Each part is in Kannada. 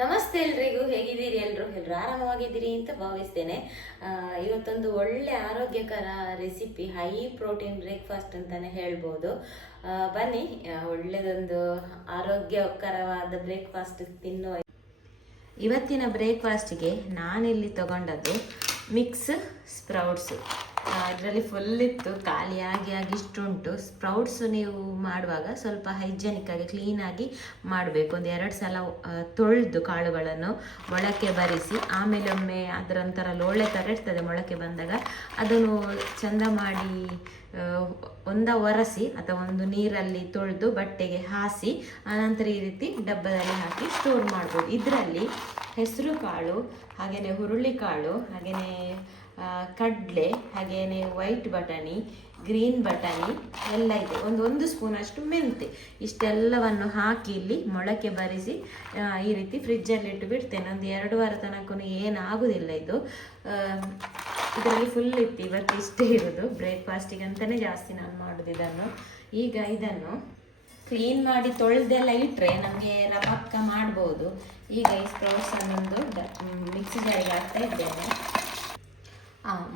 ನಮಸ್ತೆ ಎಲ್ರಿಗೂ, ಹೇಗಿದ್ದೀರಿ? ಎಲ್ಲರೂ ಎಲ್ಲರೂ ಆರಾಮವಾಗಿದ್ದೀರಿ ಅಂತ ಭಾವಿಸ್ತೇನೆ. ಇವತ್ತೊಂದು ಒಳ್ಳೆ ಆರೋಗ್ಯಕರ ರೆಸಿಪಿ, ಹೈ ಪ್ರೋಟೀನ್ ಬ್ರೇಕ್ಫಾಸ್ಟ್ ಅಂತಲೇ ಹೇಳ್ಬೋದು. ಬನ್ನಿ ಒಳ್ಳೆಯದೊಂದು ಆರೋಗ್ಯಕರವಾದ ಬ್ರೇಕ್ಫಾಸ್ಟ್ ತಿನ್ನುವ ಇವತ್ತಿನ ಬ್ರೇಕ್ಫಾಸ್ಟ್ಗೆ ನಾನಿಲ್ಲಿ ತಗೊಂಡದ್ದು ಮಿಕ್ಸ್ ಸ್ಪ್ರೌಟ್ಸು. ಅದರಲ್ಲಿ ಫುಲ್ ಇತ್ತು, ಖಾಲಿ ಆಗಿ ಇಷ್ಟುಂಟು. ಸ್ಪ್ರೌಟ್ಸ್ ನೀವು ಮಾಡುವಾಗ ಸ್ವಲ್ಪ ಹೈಜೆನಿಕ್ ಆಗಿ ಕ್ಲೀನಾಗಿ ಮಾಡಬೇಕು. ಒಂದು ಎರಡು ಸಲ ತೊಳೆದು ಕಾಳುಗಳನ್ನು ಮೊಳಕೆ ಬರಿಸಿ, ಆಮೇಲೆ ಒಮ್ಮೆ ಅದರ ಒಂಥರ ಲೋಳೆ ಥರ ಇರ್ತದೆ ಮೊಳಕೆ ಬಂದಾಗ, ಅದನ್ನು ಚಂದ ಮಾಡಿ ಒಂದ ಒರೆಸಿ ಅಥವಾ ಒಂದು ನೀರಲ್ಲಿ ತೊಳೆದು ಬಟ್ಟೆಗೆ ಹಾಸಿ, ಆನಂತರ ಈ ರೀತಿ ಡಬ್ಬದಲ್ಲಿ ಹಾಕಿ ಸ್ಟೋರ್ ಮಾಡ್ಬೋದು. ಇದರಲ್ಲಿ ಹೆಸರು ಕಾಳು ಹಾಗೆಯೇ ಹುರುಳಿಕಾಳು ಹಾಗೆಯೇ ಕಡಲೆ ಹಾಗೆಯೇ ವೈಟ್ ಬಟಾಣಿ ಗ್ರೀನ್ ಬಟಾಣಿ ಎಲ್ಲ ಇದೆ. ಒಂದು ಒಂದು ಸ್ಪೂನ್ ಅಷ್ಟು ಮೆಂತೆ. ಇಷ್ಟೆಲ್ಲವನ್ನು ಹಾಕಿ ಇಲ್ಲಿ ಮೊಳಕೆ ಬರಿಸಿ ಈ ರೀತಿ ಫ್ರಿಜ್ಜಲ್ಲಿ ಇಟ್ಟು ಬಿಡ್ತೇನೆ. ಒಂದು ಎರಡು ವಾರ ತನಕ ಏನಾಗುವುದಿಲ್ಲ ಇದು. ಇದರಲ್ಲಿ ಫುಲ್ ಇತ್ತು. ಇವತ್ತು ಇಷ್ಟೇ ಇರೋದು. ಬ್ರೇಕ್ಫಾಸ್ಟಿಗೆ ಅಂತಲೇ ಜಾಸ್ತಿ ನಾನು ಮಾಡೋದು ಇದನ್ನು. ಈಗ ಇದನ್ನು ಕ್ಲೀನ್ ಮಾಡಿ ತೊಳೆದೆಲ್ಲ ಇಟ್ಟರೆ ನಮಗೆ ರಪಕ್ಕ ಮಾಡ್ಬೋದು. ಈಗ ಈ ಸ್ಪ್ರೌಟ್ಸನ್ನೊಂದು ಮಿಕ್ಸಿ ಜಾರಿಗೆ ಹಾಕ್ತಾ ಇದ್ದೇನೆ.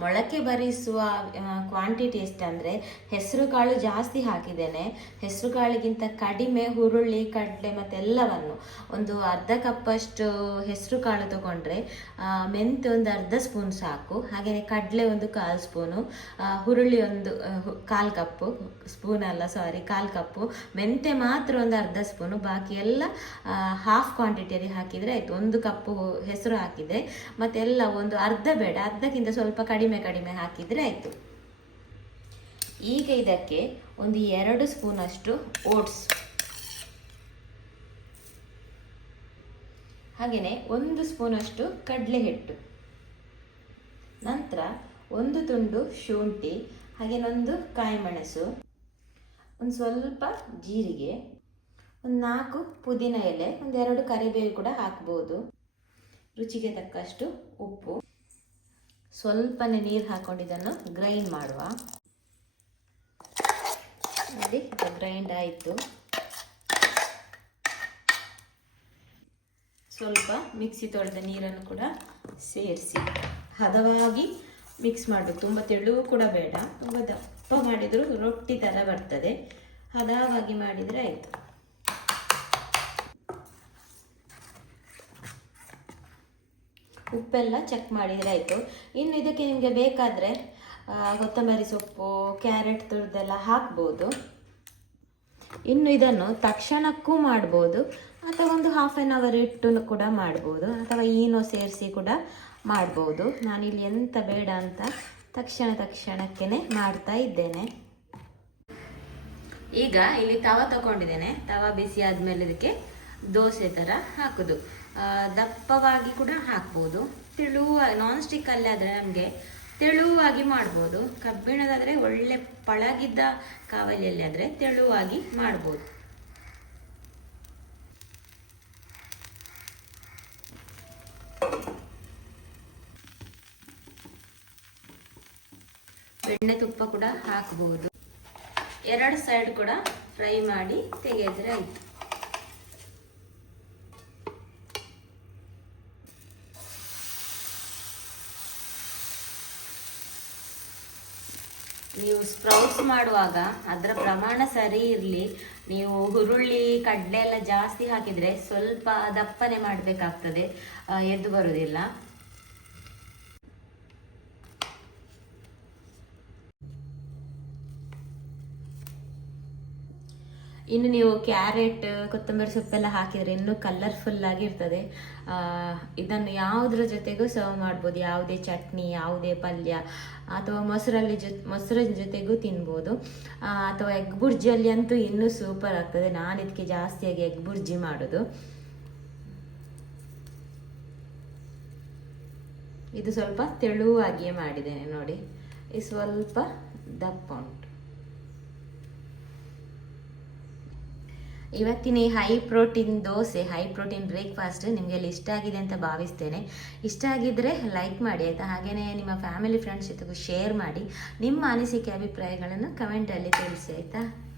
ಮೊಳಕೆ ಬರಿಸುವ ಕ್ವಾಂಟಿಟಿ ಎಷ್ಟಂದರೆ, ಹೆಸರು ಕಾಳು ಜಾಸ್ತಿ ಹಾಕಿದ್ದೇನೆ. ಹೆಸರು ಕಾಳಿಗಿಂತ ಕಡಿಮೆ ಹುರುಳಿ, ಕಡಲೆ ಮತ್ತೆಲ್ಲವನ್ನು ಒಂದು ಅರ್ಧ ಕಪ್ಪಷ್ಟು ಹೆಸರು ಕಾಳು ತಗೊಂಡ್ರೆ ಮೆಂತೆ ಒಂದು ಅರ್ಧ ಸ್ಪೂನ್ ಸಾಕು. ಹಾಗೆಯೇ ಕಡಲೆ ಒಂದು ಕಾಲು ಸ್ಪೂನು ಹುರುಳಿ ಒಂದು ಕಾಲು ಕಪ್ಪು, ಸ್ಪೂನ್ ಅಲ್ಲ ಸಾರಿ ಕಾಲು ಕಪ್ಪು. ಮೆಂತೆ ಮಾತ್ರ ಒಂದು ಅರ್ಧ ಸ್ಪೂನು, ಬಾಕಿ ಎಲ್ಲ ಹಾಫ್ ಕ್ವಾಂಟಿಟಿಯಲ್ಲಿ ಹಾಕಿದರೆ ಆಯಿತು. ಒಂದು ಕಪ್ಪು ಹೆಸರು ಹಾಕಿದರೆ ಮತ್ತೆಲ್ಲ ಒಂದು ಅರ್ಧ ಬೇಡ, ಅರ್ಧಕ್ಕಿಂತ ಸ್ವಲ್ಪ ಕಡಿಮೆ ಕಡಿಮೆ ಹಾಕಿದರೆ ಆಯಿತು. ಈಗ ಇದಕ್ಕೆ ಒಂದು ಎರಡು ಸ್ಪೂನಷ್ಟು ಓಟ್ಸ್. ಹಾಗೆಯೇ ಒಂದು ಸ್ಪೂನಷ್ಟು ಕಡಲೆ ಹಿಟ್ಟು ನಂತರ ಒಂದು ತುಂಡು ಶುಂಠಿ ಹಾಗೇನೊಂದು ಕಾಯಿಮೆಣಸು, ಒಂದು ಸ್ವಲ್ಪ ಜೀರಿಗೆ, ಒಂದು ನಾಲ್ಕು ಪುದೀನ ಎಲೆ ಒಂದೆರಡು ಕರಿಬೇವು ಕೂಡ ಹಾಕ್ಬೋದು. ರುಚಿಗೆ ತಕ್ಕಷ್ಟು ಉಪ್ಪು. ಸ್ವಲ್ಪನೇ ನೀರು ಹಾಕ್ಕೊಂಡು ಇದನ್ನು ಗ್ರೈಂಡ್ ಮಾಡುವ. ನೋಡಿ ಗ್ರೈಂಡ್ ಆಯಿತು. ಸ್ವಲ್ಪ ಮಿಕ್ಸಿ ತೊಳೆದ ನೀರನ್ನು ಕೂಡ ಸೇರಿಸಿ. ಹದವಾಗಿ ಮಿಕ್ಸ್ ಮಾಡಬೇಕು ತುಂಬ ತೆಳುವು ಕೂಡ ಬೇಡ. ತುಂಬ ದಪ್ಪ ಮಾಡಿದರೂ ರೊಟ್ಟಿ ಥರ ಬರ್ತದೆ. ಹದವಾಗಿ ಮಾಡಿದರೆ ಆಯಿತು. ಉಪ್ಪೆಲ್ಲ ಚೆಕ್ ಮಾಡಿದರೆ ಆಯಿತು ಇನ್ನು ಇದಕ್ಕೆ ನಿಮಗೆ ಬೇಕಾದರೆ ಕೊತ್ತಂಬರಿ ಸೊಪ್ಪು ಕ್ಯಾರೆಟ್ ತುರಿದೆಲ್ಲ ಹಾಕ್ಬೋದು. ಇನ್ನು ಇದನ್ನು ತಕ್ಷಣಕ್ಕೂ ಮಾಡ್ಬೋದು. ಅಥವಾ ಒಂದು ಹಾಫ್ ಆನ್ ಅವರ್ ಇಟ್ಟು ಕೂಡ ಮಾಡ್ಬೋದು. ಅಥವಾ ಈನೋ ಸೇರಿಸಿ ಕೂಡ ಮಾಡ್ಬೋದು. ನಾನಿಲ್ಲಿ ಎಂತ ಬೇಡ ಅಂತ ತಕ್ಷಣ ತಕ್ಷಣಕ್ಕೇ ಮಾಡ್ತಾ ಇದ್ದೇನೆ. ಈಗ ಇಲ್ಲಿ ತವ ತಗೊಂಡಿದ್ದೇನೆ. ತವ ಬಿಸಿ ಆದಮೇಲೆ ಇದಕ್ಕೆ ದೋಸೆ ಥರ ಹಾಕೋದು. ದಪ್ಪವಾಗಿ ಕೂಡ ಹಾಕ್ಬೋದು. ತೆಳು ನಾನ್ ಸ್ಟಿಕ್ ಅಲ್ಲಾದರೆ ನಮಗೆ ತೆಳುವಾಗಿ ಮಾಡ್ಬೋದು. ಕಬ್ಬಿಣದಾದರೆ ಒಳ್ಳೆ ಪಳಗಿದ್ದ ಕಾವಲಿಯಲ್ಲಿ ಆದರೆ ತೆಳುವಾಗಿ ಮಾಡ್ಬೋದು. ಬೆಣ್ಣೆ ತುಪ್ಪ ಕೂಡ ಹಾಕ್ಬೋದು. ಎರಡು ಸೈಡ್ ಕೂಡ ಫ್ರೈ ಮಾಡಿ ತೆಗೆದ್ರೆ ಆಯಿತು. ನೀವು ಸ್ಪ್ರೌಟ್ಸ್ ಮಾಡುವಾಗ ಅದರ ಪ್ರಮಾಣ ಸರಿ ಇರಲಿ. ನೀವು ಹುರುಳಿ, ಕಡಲೆ ಎಲ್ಲ ಜಾಸ್ತಿ ಹಾಕಿದರೆ ಸ್ವಲ್ಪ ದಪ್ಪನೆ ಮಾಡಬೇಕಾಗ್ತದೆ. ಎದ್ದು ಬರುವುದಿಲ್ಲ ಇನ್ನು ನೀವು ಕ್ಯಾರೆಟ್, ಕೊತ್ತಂಬರಿ ಸೊಪ್ಪೆಲ್ಲ ಹಾಕಿದರೆ ಇನ್ನೂ ಕಲರ್ಫುಲ್ ಆಗಿರ್ತದೆ. ಇದನ್ನು ಯಾವುದ್ರ ಜೊತೆಗೂ ಸರ್ವ್ ಮಾಡ್ಬೋದು. ಯಾವುದೇ ಚಟ್ನಿ, ಯಾವುದೇ ಪಲ್ಯ, ಅಥವಾ ಮೊಸರಲ್ಲಿ ಜೊ, ಮೊಸರಿನ ಜೊತೆಗೂ ತಿನ್ಬೋದು. ಅಥವಾ ಎಗ್ ಬುರ್ಜಿಯಲ್ಲಿ ಅಂತೂ ಇನ್ನೂ ಸೂಪರ್ ಆಗ್ತದೆ. ನಾನು ಇದಕ್ಕೆ ಜಾಸ್ತಿಯಾಗಿ ಎಗ್ ಬುರ್ಜಿ ಮಾಡೋದು. ಇದು ಸ್ವಲ್ಪ ತೆಳುವಾಗಿಯೇ ಮಾಡಿದ್ದೇನೆ ನೋಡಿ. ಇದು ಸ್ವಲ್ಪ ದಪ್ಪ ಉಂಟು. ಇವತ್ತಿನ ಈ high protein dosa high protein breakfast ನಿಮಗೆ ಇಷ್ಟ ಆಗಿದೆ ಅಂತ ಭಾವಿಸ್ತೇನೆ. ಇಷ್ಟ ಆಗಿದ್ದರೆ ಲೈಕ್ ಮಾಡಿ ಆಯಿತಾ? ಹಾಗೆಯೇ ನಿಮ್ಮ ಫ್ಯಾಮಿಲಿ ಫ್ರೆಂಡ್ಸ್ ಜೊತೆಗೂ ಶೇರ್ ಮಾಡಿ ನಿಮ್ಮ ಅನಿಸಿಕೆ, ಅಭಿಪ್ರಾಯಗಳನ್ನು ಕಮೆಂಟಲ್ಲಿ ತಿಳಿಸಿ ಆಯಿತಾ?